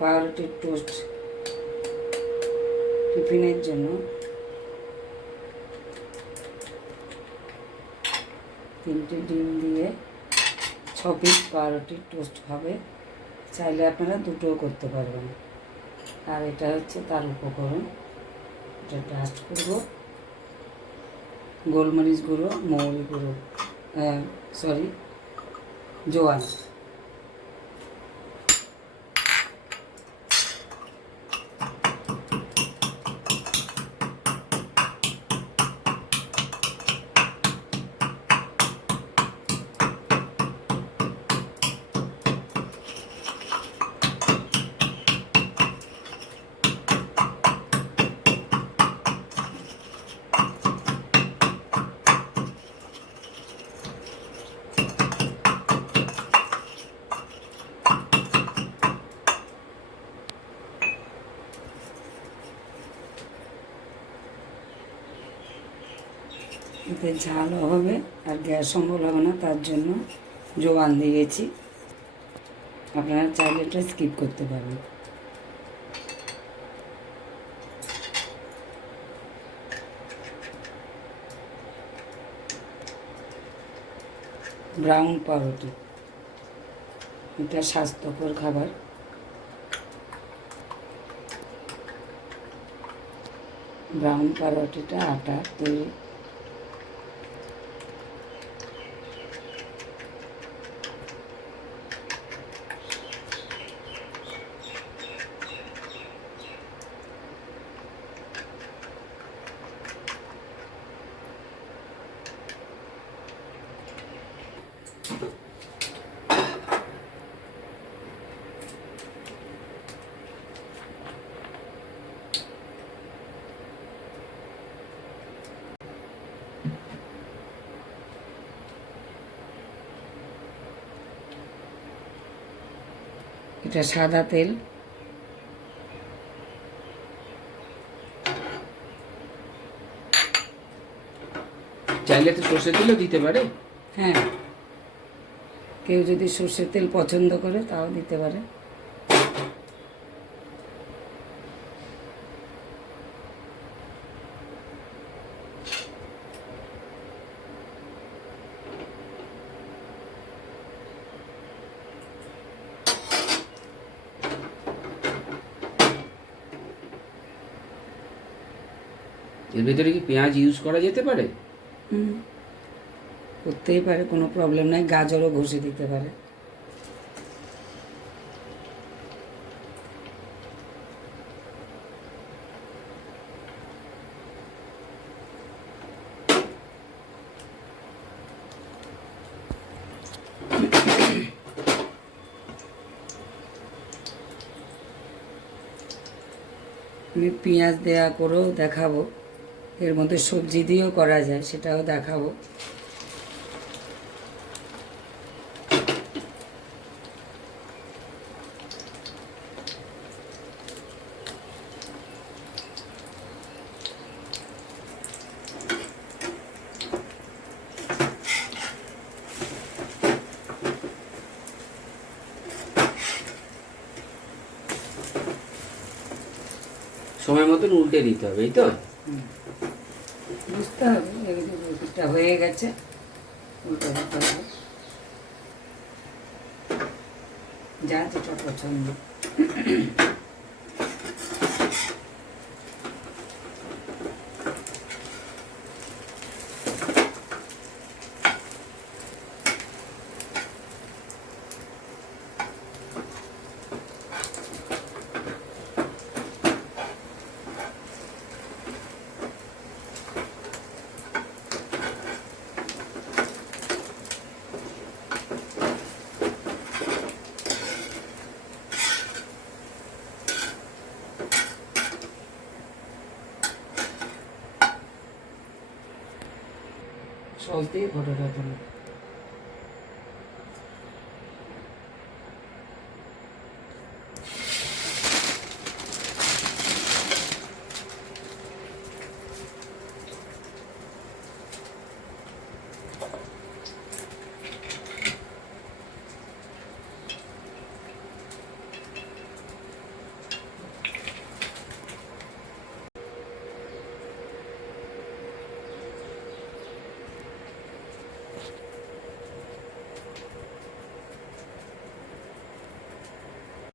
পাউরুটির টোস্ট টিফিনের জন্য 3টে ডিম দিয়ে 6 পিস পাউরুটির টোস্ট হবে। চাইলে আপনারা 2টোও করতে পারবেন। আর এটা হচ্ছে তার উপকরণ। এটা ডাস্ট করব, গোলমরিচ গুঁড়ো, মৌরি গুঁড়ো, জোয়ান। এতে ঝালও হবে আর গ্যাস অম্বল হবে না, তার জন্য জোয়ান দিয়েছি। আপনারা চাইলে এটা স্কিপ করতে পারেন। ব্রাউন পাউরুটি, এটা স্বাস্থ্যকর খাবার। ব্রাউন পাউরুটিটা আটা তৈরি। এটা সাদা তেল। চাইলে তো সর্ষের তেলও দিতে পারে। হ্যাঁ, কেউ যদি সর্ষের তেল পছন্দ করে তাও দিতে পারে। এর ভেতরে কি পেঁয়াজ ইউজ করা যেতে পারে? করতেই পারে, কোনো প্রবলেম নাই। গাজরও ঘষে দিতে পারে। আমি পেঁয়াজ দেওয়া করেও দেখাবো, এর মধ্যে সবজি দিয়েও করা যায়, সেটাও দেখাবো। সময় মতন উল্টে দিতে হবে, এই তো? বুঝতে হবে এটা হয়ে গেছে, উল্টে দিতে হবে। যা যেটা পছন্দ। সস দিয়ে ফটোটা তুলো।